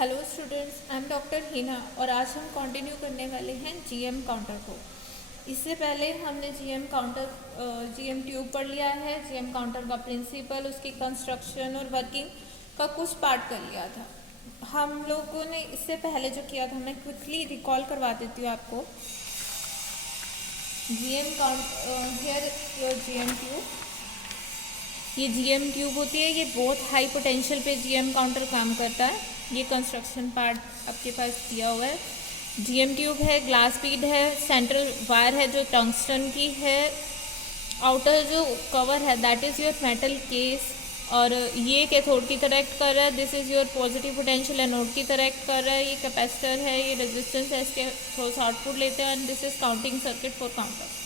Hello students, I am doctor Hina और आज हम कंटिन्यू करने वाले हैं जीएम काउंटर को। इससे पहले हमने जीएम ट्यूब पढ़ लिया है। जीएम काउंटर का प्रिंसिपल, उसकी कंस्ट्रक्शन और वर्किंग का कुछ पार्ट कर लिया था। हम लोगों ने इससे पहले जो किया था मैं क्विकली रिकॉल करवा देती हूँ आपको। GM count here your GM tube. ये जीएम ट्यूब होती है, ये बहुत हाई पोटेंशियल पे जीएम काउंटर काम करता है। ये कंस्ट्रक्शन पार्ट आपके पास दिया हुआ है। जीएम ट्यूब है, ग्लास बीड है, सेंट्रल वायर है जो टंगस्टन की है, आउटर जो कवर है that is your metal case, और ये कैथोड की तरह एक्ट कर रहा है। This is your positive potential anode की तरह एक्ट कर रहा है। ये कैपेसिटर है, ये रेजिस्टेंस है, इसके थ्रू से आउटपुट लेते हैं and this is counting circuit for counter.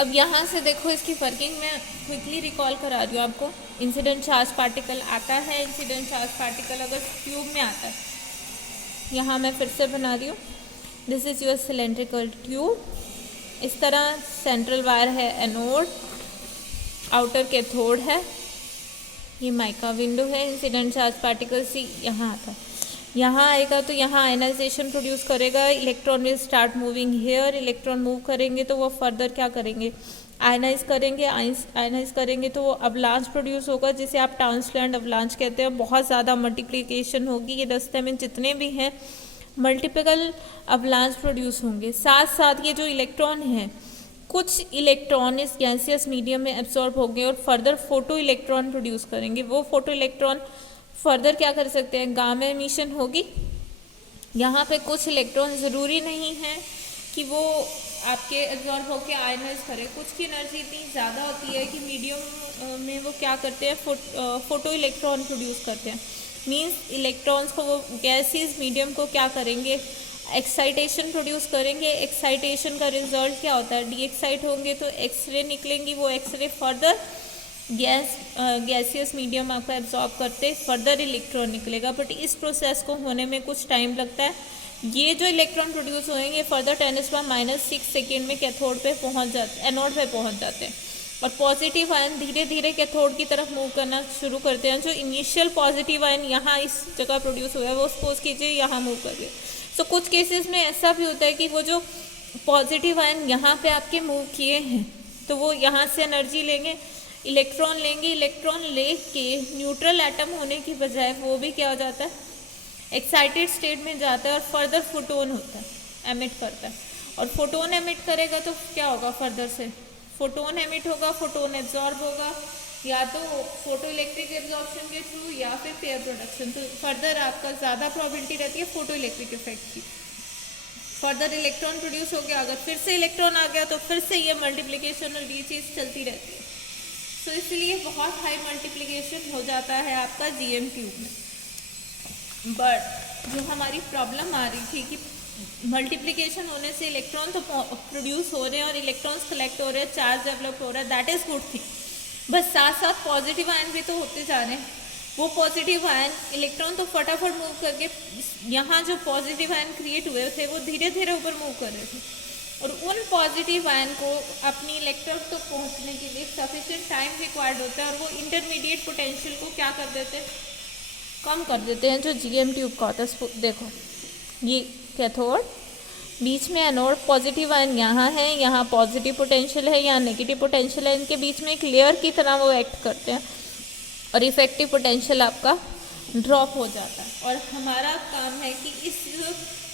अब यहाँ से देखो इसकी वर्किंग में क्विकली रिकॉल करा रही हूँ आपको। इंसिडेंट चार्ज पार्टिकल आता है, इंसिडेंट चार्ज पार्टिकल अगर ट्यूब में आता है, यहाँ मैं फिर से बना रही हूँ। This is your cylindrical tube. इस तरह सेंट्रल वायर है एनोड, आउटर कैथोड है, ये माइका विंडो है। इंसिडेंट चार्ज पार्टिकल सी यहाँ आता है, यहाँ आएगा तो यहाँ आयनाइजेशन प्रोड्यूस करेगा। Electron will start moving hair. Electron move करेंगे तो वो फर्दर क्या करेंगे, आयनाइज करेंगे। आयनाइज करेंगे तो वो अवलांच प्रोड्यूस होगा, जिसे आप ट्रांसप्लांट अवलांच कहते हैं। बहुत ज़्यादा मल्टीप्लिकेशन होगी, ये रास्ते में जितने भी हैं मल्टीपल अवलांच प्रोड्यूस होंगे। साथ साथ ये जो इलेक्ट्रॉन हैं, कुछ इलेक्ट्रॉन इस गैसियस मीडियम में एब्जॉर्ब होंगे और फर्दर फोटो इलेक्ट्रॉन प्रोड्यूस करेंगे। वो फोटो इलेक्ट्रॉन फर्दर क्या कर सकते हैं, गामा एमिशन होगी। यहाँ पे कुछ इलेक्ट्रॉन ज़रूरी नहीं है कि वो आपके एब्जॉर्ब होकर आयनाइज करें। कुछ की एनर्जी इतनी ज़्यादा होती है कि मीडियम में वो क्या करते हैं, फोटो इलेक्ट्रॉन प्रोड्यूस करते हैं। मीन्स इलेक्ट्रॉन्स को वो गैसियस मीडियम को क्या करेंगे, एक्साइटेशन प्रोड्यूस करेंगे। एक्साइटेशन का रिजल्ट क्या होता है, डी एक्साइट होंगे तो एक्सरे निकलेंगी। वो एक्सरे फर्दर गैसियस मीडियम आपका एब्जॉर्ब करते फर्दर इलेक्ट्रॉन निकलेगा। बट इस प्रोसेस को होने में कुछ टाइम लगता है। ये जो इलेक्ट्रॉन प्रोड्यूस होंगे फर्दर 10⁻⁻⁶ सेकेंड में कैथोड पे पहुंच जाते, एनोड पे पहुंच जाते हैं। और पॉजिटिव आयन धीरे धीरे कैथोड की तरफ मूव करना शुरू करते हैं। जो इनिशियल पॉजिटिव आयन यहाँ इस जगह प्रोड्यूस हुआ है वो सपोज कीजिए यहाँ मूव कर गए। सो कुछ केसेस में ऐसा भी होता है कि वो जो पॉजिटिव आयन यहाँ पे आपके मूव किए हैं तो वो यहाँ से एनर्जी लेंगे, इलेक्ट्रॉन लेंगे। इलेक्ट्रॉन ले के न्यूट्रल एटम होने की बजाय वो भी क्या हो जाता है, एक्साइटेड स्टेट में जाता है और फर्दर फोटोन होता है, एमिट करता है। और फोटोन एमिट करेगा तो क्या होगा, फर्दर से फोटोन एमिट होगा, फोटोन एब्जॉर्ब होगा या तो फोटो इलेक्ट्रिक एब्जॉर्प्शन के थ्रू या फिर पेयर प्रोडक्शन। तो फर्दर आपका ज़्यादा प्रोबेबिलिटी रहती है फोटो इलेक्ट्रिक इफेक्ट की। फर्दर इलेक्ट्रॉन प्रोड्यूस हो गया, अगर फिर से इलेक्ट्रॉन आ गया तो फिर से ये मल्टीप्लिकेशन और ये चीज़ चलती रहती है। तो इसलिए बहुत हाई मल्टीप्लिकेशन हो जाता है आपका जीएम ट्यूब में। बट जो हमारी प्रॉब्लम आ रही थी कि मल्टीप्लिकेशन होने से इलेक्ट्रॉन तो प्रोड्यूस हो रहे हैं और इलेक्ट्रॉन्स कलेक्ट हो रहे हैं, चार्ज डेवलप हो रहा है, दैट इज़ गुड थिंग। बस साथ साथ पॉजिटिव आयन भी तो होते जा रहे हैं। वो पॉजिटिव आयन इलेक्ट्रॉन तो फटाफट मूव करके यहाँ जो पॉजिटिव आयन क्रिएट हुए थे वो धीरे धीरे ऊपर मूव कर रहे थे, और उन पॉजिटिव आयन को अपनी इलेक्ट्रॉन तक पहुँचने के लिए सफिशिएंट टाइम रिक्वायर्ड होता है, और वो इंटरमीडिएट पोटेंशियल को क्या कर देते हैं, कम कर देते हैं, जो जीएम ट्यूब का होता है। देखो ये कैथोड, बीच में एनोड, पॉजिटिव आयन यहाँ है, यहाँ पॉजिटिव पोटेंशियल है, यहाँ नेगेटिव पोटेंशियल है। इनके बीच में एक लेयर की तरह वो एक्ट करते हैं और इफेक्टिव पोटेंशियल आपका ड्रॉप हो जाता है। और हमारा काम है कि इस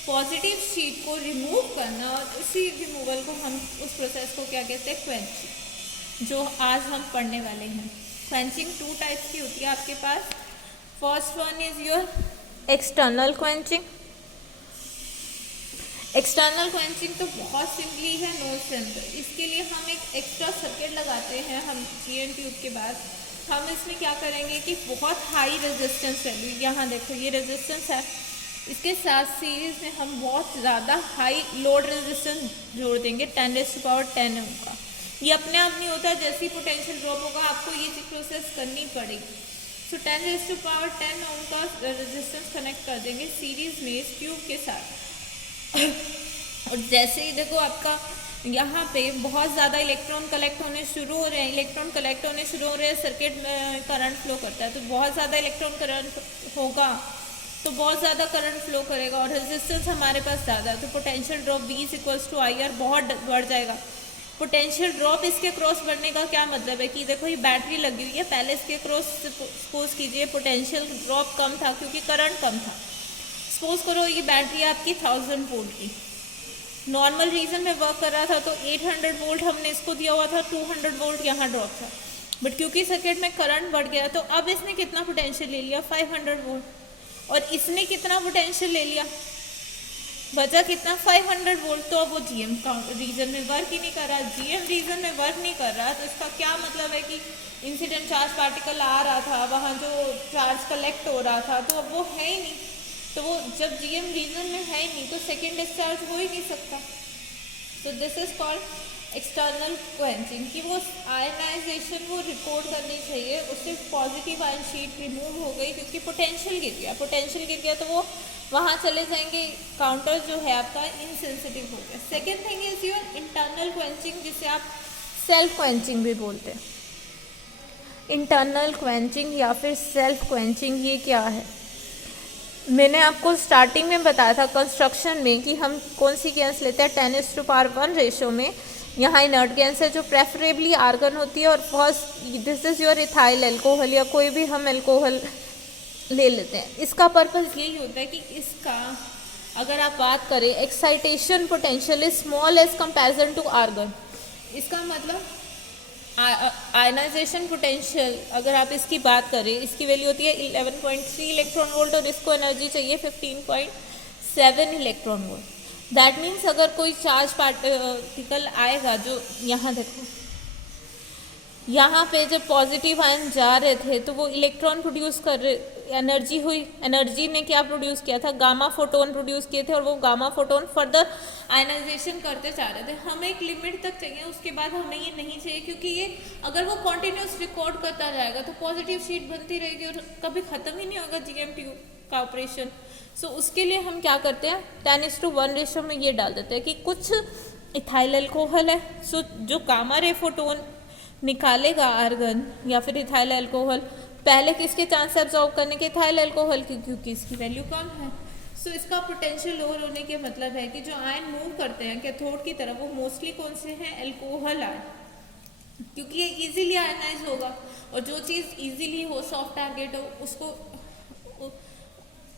पॉजिटिव शीट को रिमूव करना, और इसी रिमूवल को हम उस प्रोसेस को क्या कहते हैं, क्वेंचिंग, जो आज हम पढ़ने वाले हैं। क्वेंचिंग 2 टाइप्स की होती है आपके पास। First one is your external quenching. External quenching तो बहुत सिंपली है, नो सेंसर। इसके लिए हम एक एक्स्ट्रा सर्किट लगाते हैं हम जीएम ट्यूब के बाद। हम इसमें क्या करेंगे कि बहुत हाई रेजिस्टेंस वैल्यू, यहाँ देखो ये रेजिस्टेंस है, इसके साथ सीरीज में हम बहुत ज़्यादा हाई लोड रेजिस्टेंस जोड़ देंगे 10⁻10 ओम का। ये अपने आप नहीं होता, जैसे ही पोटेंशियल ड्रॉप होगा आपको ये प्रोसेस करनी पड़ेगी। सो 10⁻10 ओम का रेजिस्टेंस कनेक्ट कर देंगे सीरीज में इस ट्यूब के साथ। और जैसे ही देखो आपका यहाँ पे बहुत ज़्यादा इलेक्ट्रॉन कलेक्ट होने शुरू हो रहे हैं, इलेक्ट्रॉन कलेक्ट होने शुरू हो रहे हैं, सर्किट में करंट फ्लो करता है, तो बहुत ज़्यादा इलेक्ट्रॉन करंट होगा तो बहुत ज़्यादा करंट फ्लो करेगा और रेजिस्टेंस हमारे पास ज़्यादा है, तो potential drop V is equals to I R बहुत बढ़ जाएगा। पोटेंशियल ड्रॉप इसके क्रॉस बढ़ने का क्या मतलब है कि देखो ये बैटरी लगी हुई है, पहले इसके क्रॉस सपोज कीजिए पोटेंशियल ड्रॉप कम था क्योंकि करंट कम था। सपोज करो ये बैटरी आपकी 1000 वोल्ट की नॉर्मल रीजन में वर्क कर रहा था, तो 800 वोल्ट हमने इसको दिया हुआ था, 200 वोल्ट यहाँ ड्रॉप था, बट क्योंकि सर्किट में करंट बढ़ गया तो अब इसने कितना पोटेंशियल ले लिया 500 वोल्ट, और इसने कितना पोटेंशियल ले लिया, बचा कितना 500 वोल्ट। तो अब वो जीएम रीजन में वर्क ही नहीं कर रहा, जीएम रीजन में वर्क नहीं कर रहा, तो इसका क्या मतलब है कि इंसिडेंट चार्ज पार्टिकल आ रहा था, वहाँ जो चार्ज कलेक्ट हो रहा था, तो अब वो है ही नहीं। तो वो जब जीएम रीजन में है ही नहीं तो सेकेंड डिस्चार्ज हो ही नहीं सकता। तो this is called external quenching, कि वो आयनाइजेशन वो रिकॉर्ड करनी चाहिए, उससे पॉजिटिव आयन शीट रिमूव हो गई क्योंकि पोटेंशियल गिर गया, पोटेंशियल गिर गया तो वो वहाँ चले जाएंगे, काउंटर जो है आपका इनसेंसिटिव हो गया। Second thing is your internal quenching, जिसे आप सेल्फ क्वेंचिंग भी बोलते हैं। इंटरनल क्वेंचिंग या फिर सेल्फ क्वेंचिंग ये क्या है, मैंने आपको स्टार्टिंग में बताया था कंस्ट्रक्शन में कि हम कौन सी गैस लेते हैं 10:1 रेशो में। यहाँ इनर्ट गैस है जो प्रेफरेबली आर्गन होती है, और first this is your ethyl alcohol या कोई भी हम एल्कोहल ले लेते हैं। इसका पर्पस यही होता है कि इसका अगर आप बात करें excitation potential is small as comparison to argon, इसका मतलब आयनाइजेशन पोटेंशियल अगर आप इसकी बात करें, इसकी वैल्यू होती है 11.3 इलेक्ट्रॉन वोल्ट और इसको एनर्जी चाहिए 15.7 इलेक्ट्रॉन वोल्ट। दैट मीन्स अगर कोई चार्ज पार्टिकल आएगा, जो यहाँ देखो यहाँ पे जब पॉजिटिव आयन जा रहे थे तो वो इलेक्ट्रॉन प्रोड्यूस कर रहे, एनर्जी हुई, एनर्जी ने क्या प्रोड्यूस किया था, गामा फोटोन प्रोड्यूस किए थे, और वो गामा फोटोन फर्दर आयनाइजेशन करते जा रहे थे। हमें एक लिमिट तक चाहिए, उसके बाद हमें ये नहीं चाहिए, क्योंकि ये अगर वो कॉन्टिन्यूस रिकॉर्ड करता जाएगा तो पॉजिटिव शीट बनती रहेगी और कभी ख़त्म ही नहीं होगा जीएम ट्यूब का ऑपरेशन। सो उसके लिए हम क्या करते हैं 10:1 रेशो में ये डाल देते हैं कि कुछ इथाइल एल्कोहल है, सो जो गामा रे फोटोन निकालेगा आर्गन या फिर इथाइल अल्कोहल, पहले किसके चांस है एब्जॉर्ब करने के, इथाइल अल्कोहल की, क्योंकि इसकी वैल्यू कम है। सो इसका पोटेंशियल लोअर होने के मतलब है कि जो आयन मूव करते हैं कैथोड की तरफ वो मोस्टली कौन से हैं, एल्कोहल आयन, क्योंकि ये इजीली आयनाइज होगा, और जो चीज़ इजीली हो, सॉफ्ट टारगेट हो, उसको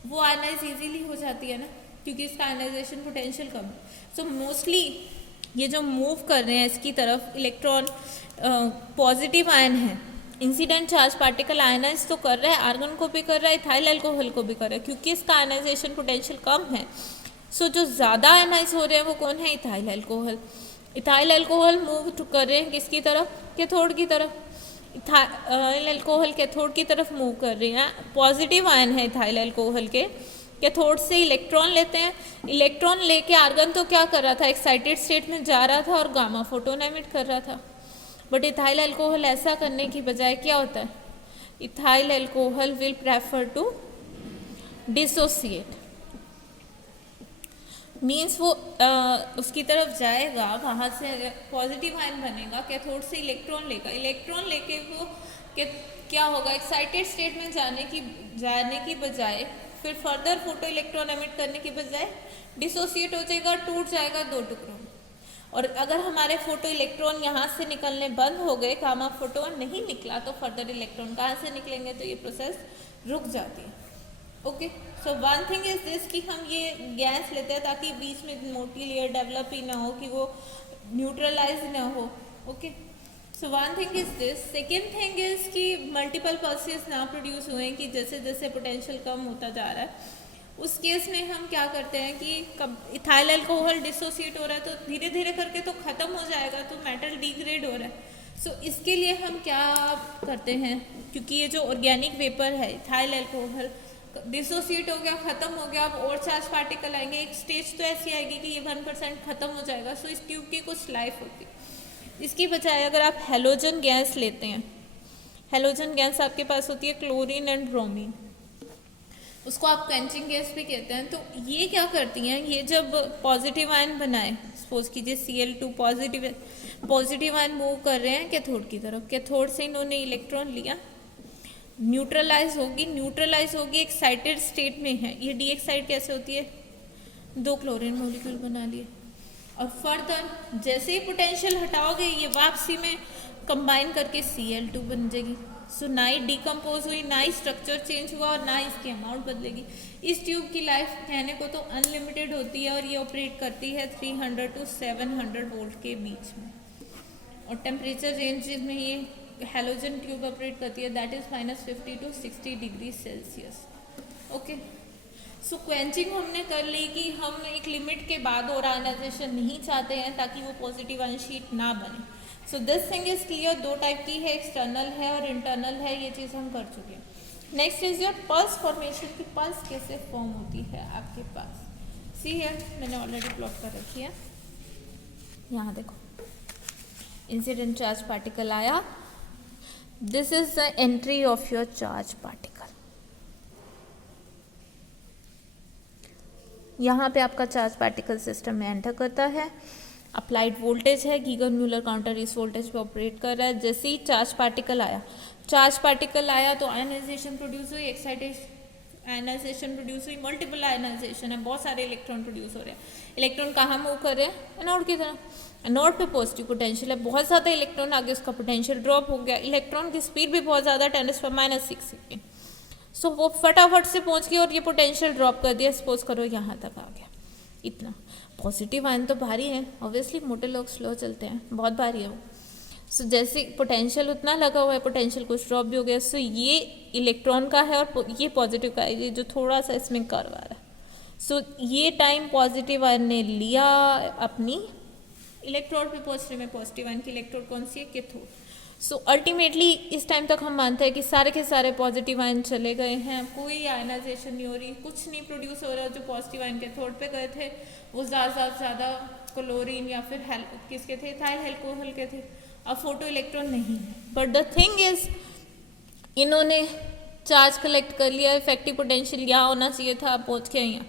वो आयनाइज इजीली हो जाती है ना, क्योंकि इसका आयनाइजेशन पोटेंशियल कम है। सो मोस्टली ये जो मूव कर रहे हैं इसकी तरफ इलेक्ट्रॉन पॉजिटिव आयन है, इंसिडेंट चार्ज पार्टिकल आयनाइज तो कर रहा है, आर्गन को भी कर रहा है, इथाइल अल्कोहल को भी कर रहा है, क्योंकि इसका आयनाइजेशन पोटेंशियल कम है। सो जो ज़्यादा आयनाइज हो रहे हैं वो कौन है, ethyl alcohol. Ethyl alcohol move कर रहे हैं किसकी तरफ, कैथोड की तरफ, इथाइल अल्कोहल कैथोड की तरफ मूव कर रहे हैं, पॉजिटिव आयन है इथाइल अल्कोहल के, कैथोड से इलेक्ट्रॉन लेते हैं, इलेक्ट्रॉन लेके आर्गन तो क्या कर रहा था, एक्साइटेड स्टेट में जा रहा था और गामा फोटोन एमिट कर रहा था। बट इथाइल अल्कोहल ऐसा करने की बजाय क्या होता है, ethyl alcohol will prefer to dissociate, means वो उसकी तरफ जाएगा, वहाँ से पॉजिटिव आयन बनेगा, कैथोड से इलेक्ट्रॉन लेगा, इलेक्ट्रॉन लेके वो क्या होगा, एक्साइटेड स्टेट में जाने की बजाय फिर फर्दर फोटो इलेक्ट्रॉन एमिट करने की बजाय डिसोसिएट हो जाएगा, टूट जाएगा दो टुकड़ों। और अगर हमारे फोटो इलेक्ट्रॉन यहाँ से निकलने बंद हो गए, गामा फोटोन नहीं निकला, तो फर्दर इलेक्ट्रॉन कहाँ से निकलेंगे, तो ये प्रोसेस रुक जाती है। Okay, so one thing is this कि हम ये गैस लेते हैं ताकि बीच में मोटी लेयर डेवलप ही ना हो, कि वो न्यूट्रलाइज ना हो। Okay, so one thing is this. Second thing is कि मल्टीपल पल्सेस ना प्रोड्यूस हुए, कि जैसे जैसे पोटेंशियल कम होता जा रहा है, उस केस में हम क्या करते हैं कि इथाइल अल्कोहल डिसोसिएट हो रहा है तो धीरे धीरे करके तो ख़त्म हो जाएगा, तो मेटल डिग्रेड हो रहा है। सो इसके लिए हम क्या करते हैं, क्योंकि ये जो ऑर्गेनिक वेपर है इथाइल अल्कोहल डिसोसिएट हो गया, ख़त्म हो गया, अब और चार्ज पार्टिकल आएंगे, एक स्टेज तो ऐसी आएगी कि ये 1% ख़त्म हो जाएगा। सो इस ट्यूब की कुछ लाइफ होती है। इसकी बजाय अगर आप हेलोजन गैस लेते हैं, हेलोजन गैस आपके पास होती है क्लोरीन एंड ब्रोमीन, उसको आप क्वेंचिंग गैस भी कहते हैं। तो ये क्या करती हैं, ये जब पॉजिटिव आयन बनाए, सपोज कीजिए Cl2 पॉजिटिव आयन मूव कर रहे हैं कैथोड की तरफ, कैथोड से इन्होंने इलेक्ट्रॉन लिया, न्यूट्रलाइज होगी एक्साइटेड स्टेट में है। ये डी एक्साइट कैसे होती है, 2 क्लोरीन मॉलिक्यूल बना लिए, और फर्दर जैसे ही पोटेंशियल हटाओगे ये वापसी में कंबाइन करके Cl2 बन जाएगी। सो ना ही डिकम्पोज हुई, ना ही स्ट्रक्चर चेंज हुआ और ना इसकी अमाउंट बदलेगी। इस ट्यूब की लाइफ कहने को तो अनलिमिटेड होती है और ये ऑपरेट करती है 300 to 700 वोल्ट के बीच में, और टेम्परेचर रेंज में ये हेलोजन ट्यूब ऑपरेट करती है that is -50 to 60 degree Celsius. Okay, so quenching हमने कर ली कि हम एक लिमिट के बाद और आयनाइजेशन नहीं चाहते हैं ताकि वो पॉजिटिव आयन शीट ना बने। So this thing is clear, 2 type की है, एक्सटर्नल है और इंटरनल है, ये चीज़ हम कर चुके हैं। Next is your pulse formation की पल्स कैसे फॉर्म होती है आपके पास। सी है, मैंने ऑलरेडी प्लॉट कर रखी है, यहाँ देखो इंसिडेंट चार्ज पार्टिकल आया, this is the entry of your charge particle. यहाँ पे आपका चार्ज पार्टिकल सिस्टम में एंटर करता है, अप्लाइड वोल्टेज है, गीगर म्यूलर काउंटर इस वोल्टेज पे ऑपरेट कर रहा है। जैसे ही चार्ज पार्टिकल आया तो आयनाइजेशन प्रोड्यूस हुई, एक्साइटेड आयनाइजेशन प्रोड्यूस हुई, मल्टीपल आयनाइजेशन है, बहुत सारे इलेक्ट्रॉन प्रोड्यूस हो रहे हैं। इलेक्ट्रॉन कहाँ मूव कर रहे हैं, एनोड की तरफ। एनोड पे पॉजिटिव पोटेंशियल है, बहुत ज़्यादा इलेक्ट्रॉन आगे, उसका पोटेंशियल ड्रॉप हो गया। इलेक्ट्रॉन की स्पीड भी बहुत ज़्यादा, 10⁻⁶ सेकेंड। सो वो फटाफट से पहुंच गया और ये पोटेंशियल ड्रॉप कर दिया, सपोज करो यहाँ तक आ गया। इतना पॉजिटिव आयन तो भारी है, ऑब्वियसली मोटे लोग स्लो चलते हैं, बहुत भारी है वो। सो जैसे पोटेंशियल उतना लगा हुआ है, पोटेंशियल कुछ ड्रॉप भी हो गया। सो ये इलेक्ट्रॉन का है और ये पॉजिटिव का है, ये जो थोड़ा सा इसमें कर्व आ रहा है। सो ये टाइम पॉजिटिव आयन ने लिया अपनी इलेक्ट्रोड पे पहुँचने में। पॉजिटिव आयन की इलेक्ट्रोड कौन सी है, कैथोड। सो अल्टीमेटली इस टाइम तक हम मानते हैं कि सारे के सारे पॉजिटिव आयन चले गए हैं, कोई आयनाइजेशन नहीं हो रही, कुछ नहीं प्रोड्यूस हो रहा। जो पॉजिटिव आयन कैथोड पे गए थे वो ज़्यादा क्लोरीन या फिर किसके थे, इथाइल अल्कोहल के थे, अब फोटो इलेक्ट्रॉन नहीं है। बट द थिंग इज इन्होंने चार्ज कलेक्ट कर लिया, इफेक्टिव पोटेंशियल यहाँ होना चाहिए था, पहुँच के यहाँ।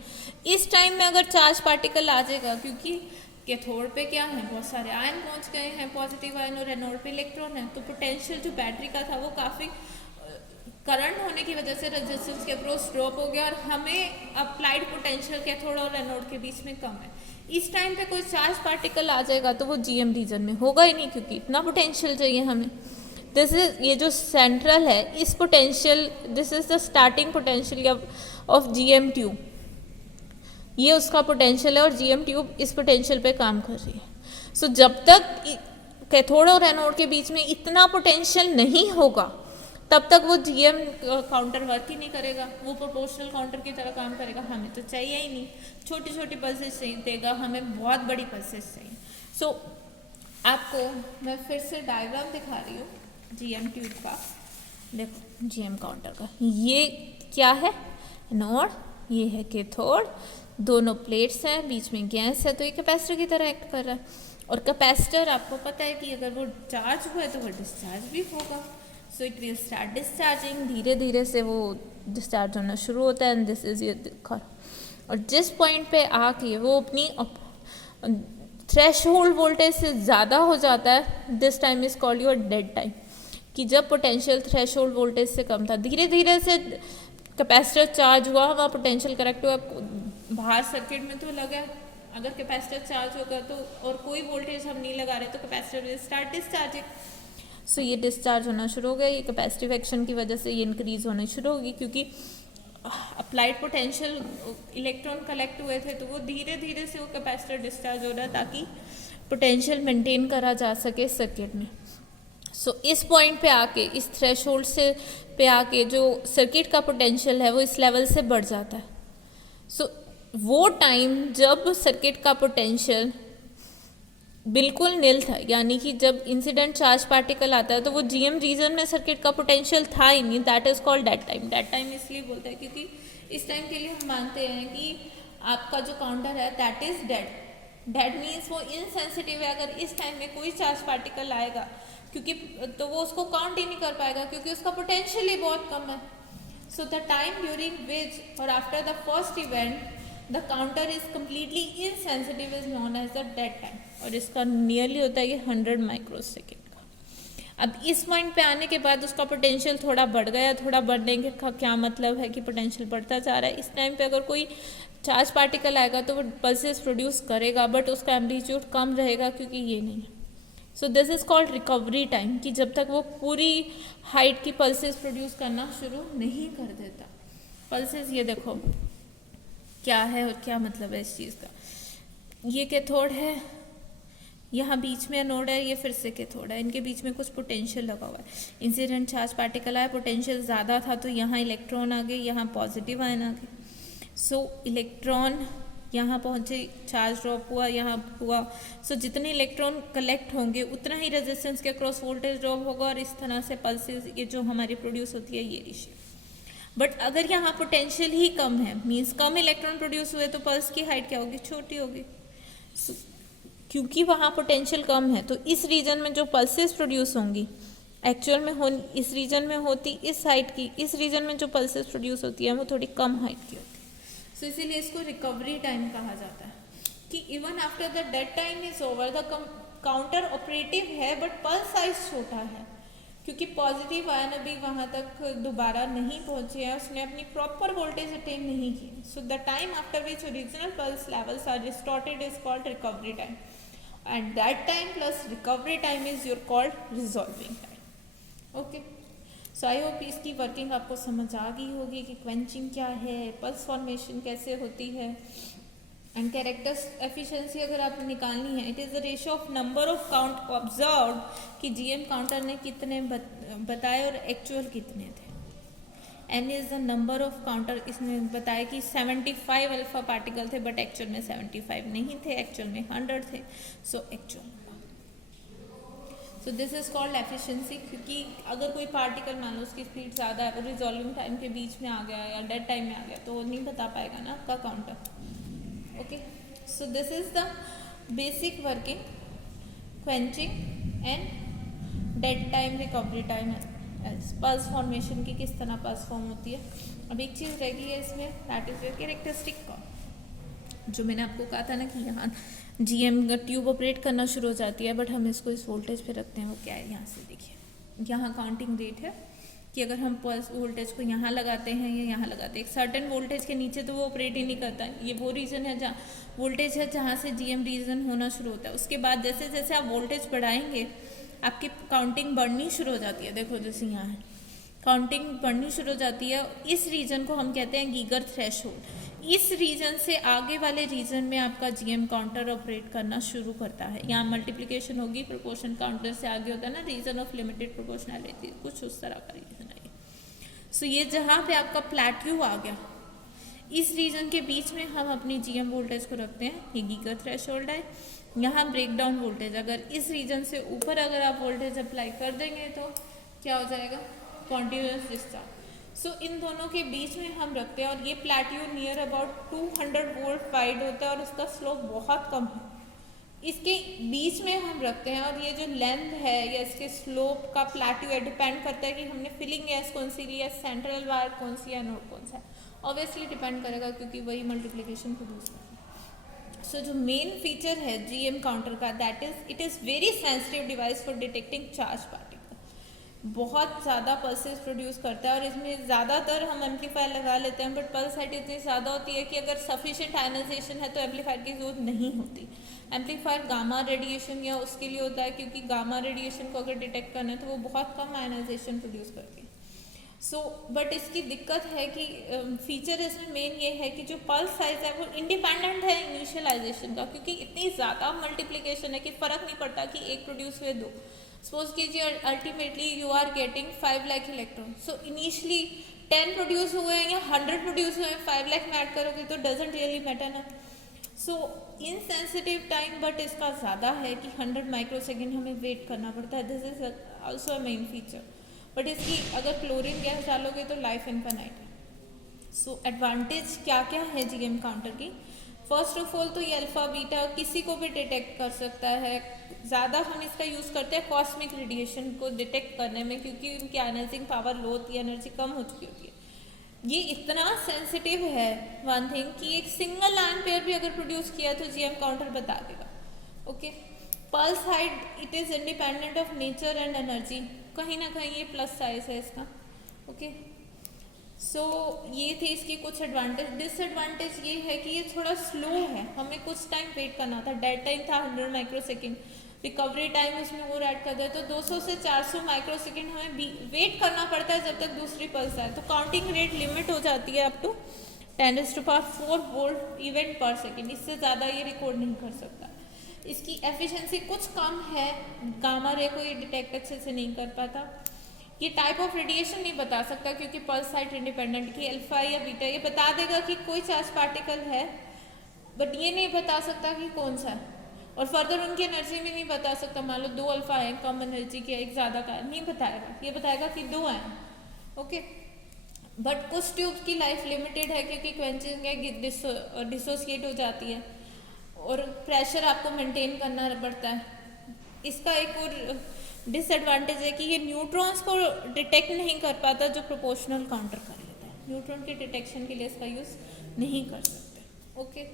इस टाइम में अगर चार्ज पार्टिकल आ जाएगा, क्योंकि कैथोड पे क्या है, बहुत सारे आयन पहुंच गए हैं, पॉजिटिव आयन, और एनोड पे इलेक्ट्रॉन है, तो पोटेंशियल जो बैटरी का था वो काफ़ी करंट होने की वजह से रेजिस्टेंस के अक्रॉस ड्रॉप हो गया और हमें अप्लाइड पोटेंशियल कैथोड और एनोड के बीच में कम है। इस टाइम पे कोई चार्ज पार्टिकल आ जाएगा तो वो GM रीजन में होगा ही नहीं, क्योंकि इतना पोटेंशियल चाहिए हमें। दिस इज, ये जो सेंट्रल है इस potential, this is the starting potential of GM tube, ये उसका पोटेंशियल है और GM ट्यूब इस पोटेंशियल पे काम कर रही है। सो जब तक कैथोड और एनोड के बीच में इतना पोटेंशियल नहीं होगा तब तक वो GM काउंटर वर्क ही नहीं करेगा, वो प्रोपोर्शनल काउंटर की तरह काम करेगा। हमें तो चाहिए ही नहीं, छोटी छोटी पल्सेस चाहिए देगा, हमें बहुत बड़ी पल्सेस चाहिए। सो आपको मैं फिर से डायग्राम दिखा रही हूँ GM ट्यूब का। देखो GM काउंटर का, ये क्या है, एनोड, ये है कैथोड, दोनों प्लेट्स हैं, बीच में गैस है, तो ये कैपेसिटर की तरह एक्ट कर रहा है। और कैपेसिटर आपको पता है कि अगर वो चार्ज हुआ है तो वो डिस्चार्ज भी होगा। So it will start discharging, धीरे धीरे से वो डिस्चार्ज होना शुरू होता है, एंड दिस इज योर। और जिस पॉइंट पे आके वो अपनी थ्रेशहोल्ड वोल्टेज से ज़्यादा हो जाता है, this time is called your dead time, कि जब पोटेंशियल थ्रेशहोल्ड वोल्टेज से कम था, धीरे धीरे से कैपेसिटर चार्ज हुआ, वहाँ पोटेंशियल करेक्ट हुआ, बाहर सर्किट में तो लगा, अगर कैपेसिटर चार्ज होगा तो, और कोई वोल्टेज हम नहीं लगा रहे तो कैपेसिटर विल स्टार्ट डिस्चार्जिंग। सो ये डिस्चार्ज होना शुरू हो गया, ये कैपेसिटिव एक्शन की वजह से ये इंक्रीज होनी शुरू होगी, क्योंकि अप्लाइड पोटेंशियल इलेक्ट्रॉन कलेक्ट हुए थे तो वो धीरे धीरे से वो कैपेसिटर डिस्चार्ज हो रहा है ताकि पोटेंशियल मेंटेन करा जा सके सर्किट में। सो इस पॉइंट पे आके, इस थ्रेशहोल्ड से पे आके जो सर्किट का पोटेंशियल है वो इस लेवल से बढ़ जाता है। सो वो टाइम जब सर्किट का पोटेंशियल बिल्कुल नील था, यानी कि जब इंसिडेंट चार्ज पार्टिकल आता है तो वो GM रीजन में सर्किट का पोटेंशियल था ही नहीं, that is called dead time. Dead time इसलिए बोलते हैं क्योंकि इस टाइम के लिए हम मानते हैं कि आपका जो काउंटर है that is dead. Dead means वो इनसेंसिटिव है, अगर इस टाइम में कोई चार्ज पार्टिकल आएगा क्योंकि तो वो उसको काउंट ही नहीं कर पाएगा क्योंकि उसका पोटेंशियल ही बहुत कम है। So the time during which और after the first event the counter is completely insensitive is known as the dead time, और इसका नियरली होता है ये 100 माइक्रो सेकेंड का। अब इस पॉइंट पे आने के बाद उसका पोटेंशियल थोड़ा बढ़ गया, थोड़ा बढ़ने का क्या मतलब है कि पोटेंशियल बढ़ता जा रहा है। इस टाइम पे अगर कोई चार्ज पार्टिकल आएगा तो वो पल्सेस प्रोड्यूस करेगा, बट उसका एम्पलीट्यूड कम रहेगा क्योंकि ये नहीं है। So this is called recovery time, कि जब तक वो पूरी हाइट की पल्सेस प्रोड्यूस करना शुरू नहीं कर देता। पल्सेस ये देखो क्या है और क्या मतलब है इस चीज़ का। ये कैथोड है, यहाँ बीच में एनोड है, ये फिर से कैथोड है, इनके बीच में कुछ पोटेंशियल लगा हुआ है। इंसिडेंट चार्ज पार्टिकल आया, पोटेंशियल ज़्यादा था तो यहाँ इलेक्ट्रॉन आ गए, यहाँ पॉजिटिव आयन आ गए। सो इलेक्ट्रॉन यहाँ पहुँचे, चार्ज ड्रॉप हुआ, यहाँ हुआ। सो जितने इलेक्ट्रॉन कलेक्ट होंगे उतना ही रेजिस्टेंस के अक्रॉस वोल्टेज ड्रॉप होगा, और इस तरह से पल्सेस ये जो हमारी प्रोड्यूस होती है ये रेशियो। बट अगर यहाँ पोटेंशियल ही कम है, मीन्स कम इलेक्ट्रॉन प्रोड्यूस हुए, तो पल्स की हाइट क्या होगी, छोटी होगी। क्योंकि वहाँ पोटेंशियल कम है तो इस रीजन में जो पल्सेस प्रोड्यूस होंगी एक्चुअल में हो इस रीजन में होती इस हाइट की, इस रीजन में जो पल्सेस प्रोड्यूस होती है वो थोड़ी कम हाइट की होती है। सो इसीलिए इसको रिकवरी टाइम कहा जाता है, कि even after the dead time is over the counter operative है बट पल्स साइज छोटा है, क्योंकि पॉजिटिव आयन अभी वहाँ तक दोबारा नहीं पहुँचे हैं, उसने अपनी प्रॉपर वोल्टेज अटेन नहीं की। So the time after which original pulse levels are distorted is called recovery time, and that time plus recovery time is your called resolving time. Okay, so I hope इसकी working आपको समझ आ गई होगी कि quenching क्या है, pulse formation कैसे होती है, एंड कैरेक्टर्स एफिशिएंसी अगर आपको निकालनी है, it is the ratio of number of count observe कि जीएम काउंटर ने कितने बताए और एक्चुअल कितने थे। n is the number of counter, इसने बताया कि 75 अल्फा पार्टिकल थे बट एक्चुअल में 75 नहीं थे, एक्चुअल में 100 थे। So actual, so this is called efficiency, क्योंकि अगर कोई पार्टिकल मान लो उसकी स्पीड ज़्यादा है, वो रिजॉल्विंग टाइम के बीच में आ गया या डेड टाइम में आ गया तो वो नहीं बता पाएगा ना आपका counter. Okay, so this is the basic working quenching and dead time recovery time pulse formation की, किस तरह पल्स फॉर्म होती है। अब एक चीज़ रह गई है इसमें, that is your characteristic call. जो मैंने आपको कहा था ना कि यहाँ जीएम ट्यूब ऑपरेट करना शुरू हो जाती है, बट हम इसको इस वोल्टेज पे रखते हैं। वो क्या है, यहाँ से देखिए, यहाँ काउंटिंग रेट है कि अगर हम पल्स वोल्टेज को यहाँ लगाते हैं या यहाँ लगाते हैं, एक सर्टेन वोल्टेज के नीचे तो वो ऑपरेट ही नहीं करता। ये वो रीजन है जहाँ वोल्टेज है जहाँ से जीएम रीजन होना शुरू होता है। उसके बाद जैसे जैसे आप वोल्टेज बढ़ाएंगे आपकी काउंटिंग बढ़नी शुरू हो जाती है। देखो जैसे यहाँ है, काउंटिंग बढ़नी शुरू हो जाती है। इस रीजन को हम कहते हैं गीगर थ्रेशोल्ड। इस रीजन से आगे वाले रीजन में आपका जीएम काउंटर ऑपरेट करना शुरू करता है। यहाँ मल्टीप्लिकेशन होगी, प्रोपोर्शन काउंटर से आगे होता है ना, रीजन ऑफ लिमिटेड प्रोपोर्शनैलिटी, कुछ उस तरह का रीजन है। सो ये जहाँ पे आपका प्लेट्यू आ गया, इस रीजन के बीच में हम अपनी जीएम वोल्टेज को रखते हैं। ये गीगर थ्रेशोल्ड है। यहाँ ब्रेकडाउन वोल्टेज, अगर इस रीजन से ऊपर अगर आप वोल्टेज अप्लाई कर देंगे तो क्या हो जाएगा, कॉन्टिन्यूस डिस्चार्ज। सो इन दोनों के बीच में हम रखते हैं, और ये plateau near about 200 volt wide होता है और उसका स्लोप बहुत कम है। इसके बीच में हम रखते हैं, और ये जो लेंथ है या इसके स्लोप का प्लेट्यू है, डिपेंड करता है कि हमने फिलिंग गैस कौन सी ली है, सेंट्रल वायर कौन सी है, नोड कौन सा है। ऑब्वियसली डिपेंड करेगा क्योंकि वही मल्टीप्लिकेशन प्रोड्यूस करता है। सो जो मेन फीचर है जीएम काउंटर का, that is it is very sensitive device for detecting charge particle. बहुत ज़्यादा पल्सेस प्रोड्यूस करता है, और इसमें ज़्यादातर हम एम्पलीफायर लगा लेते हैं, बट पल्स हाइट इतनी ज़्यादा होती है कि अगर सफिशिएंट आयनाइजेशन है तो एम्पलीफायर की जरूरत नहीं होती। एम्पलीफायर गामा रेडिएशन या उसके लिए होता है, क्योंकि गामा रेडिएशन को अगर डिटेक्ट करना है तो वो बहुत कम आयनाइजेशन प्रोड्यूस करती है। बट इसकी दिक्कत है कि फीचर इसमें मेन ये है कि जो पल्स साइज है वो इंडिपेंडेंट है इनिशियलाइजेशन का, क्योंकि इतनी ज़्यादा मल्टीप्लिकेशन है कि फ़र्क नहीं पड़ता कि एक प्रोड्यूस हुए दो। सपोज कीजिए ultimately you are getting 5 lakh electron. So initially 10 produce हुए हैं या 100 प्रोड्यूस हुए हैं, 5 लाख में ऐड करोगे तो डजेंट रियली मैटर ना। सो इनसेंसिटिव टाइम बट इसका ज़्यादा है कि 100 माइक्रोसेकेंड हमें वेट करना पड़ता है। This is also a main feature. But इसकी अगर क्लोरीन गैस डालोगे तो लाइफ इनफाइनाइट है। सो एडवांटेज क्या क्या है जीएम काउंटर की? फर्स्ट ऑफ ऑल तो ये अल्फा बीटा किसी को भी डिटेक्ट कर सकता है। ज़्यादा हम इसका यूज़ करते हैं कॉस्मिक रेडिएशन को डिटेक्ट करने में, क्योंकि उनकी आयनाइजिंग पावर लो होती है, एनर्जी कम हो चुकी होती है। ये इतना सेंसिटिव है वन थिंग कि एक सिंगल आयन पेयर भी अगर प्रोड्यूस किया तो जीएम काउंटर बता देगा। Okay, pulse height it is independent of nature and energy, कहीं ना कहीं ये प्लस साइज है इसका। ओके सो ये थे इसके कुछ एडवांटेज। डिसएडवांटेज ये है कि ये थोड़ा स्लो है, हमें कुछ टाइम वेट करना था। डेड टाइम था 100 माइक्रोसेकेंड, रिकवरी टाइम इसमें और ऐड कर दिया तो 200 से 400 माइक्रोसेकेंड हमें वेट करना पड़ता है जब तक दूसरी पल्स आए। तो काउंटिंग रेट लिमिट हो जाती है अप टू 10⁴ वोल्ट इवेंट पर सेकेंड, इससे ज़्यादा ये रिकॉर्ड नहीं कर सकता। इसकी एफिशिएंसी कुछ कम है, गामा रे को ये डिटेक्ट अच्छे से नहीं कर पाता। ये टाइप ऑफ रेडिएशन नहीं बता सकता क्योंकि पल्स हाइट इंडिपेंडेंट की अल्फा या बीटा, ये बता देगा कि कोई चार्ज पार्टिकल है बट ये नहीं बता सकता कि कौन सा है। और फर्दर उनकी एनर्जी भी नहीं बता सकता, मान लो 2 अल्फा है कम एनर्जी के, एक ज़्यादा का नहीं बताएगा, ये बताएगा कि 2 हैं। ओके बट कुछ ट्यूब्स की लाइफ लिमिटेड है क्योंकि क्वेंचिंग डिसोसिएट हो जाती है और प्रेशर आपको मेंटेन करना पड़ता है। इसका एक और डिसएडवांटेज है कि ये न्यूट्रॉन्स को डिटेक्ट नहीं कर पाता जो प्रोपोर्शनल काउंटर कर लेता है, न्यूट्रॉन के डिटेक्शन के लिए इसका यूज़ नहीं कर सकते। Okay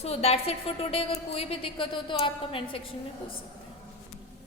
so that's it for today. अगर कोई भी दिक्कत हो तो आप कमेंट सेक्शन में पूछ सकते हैं।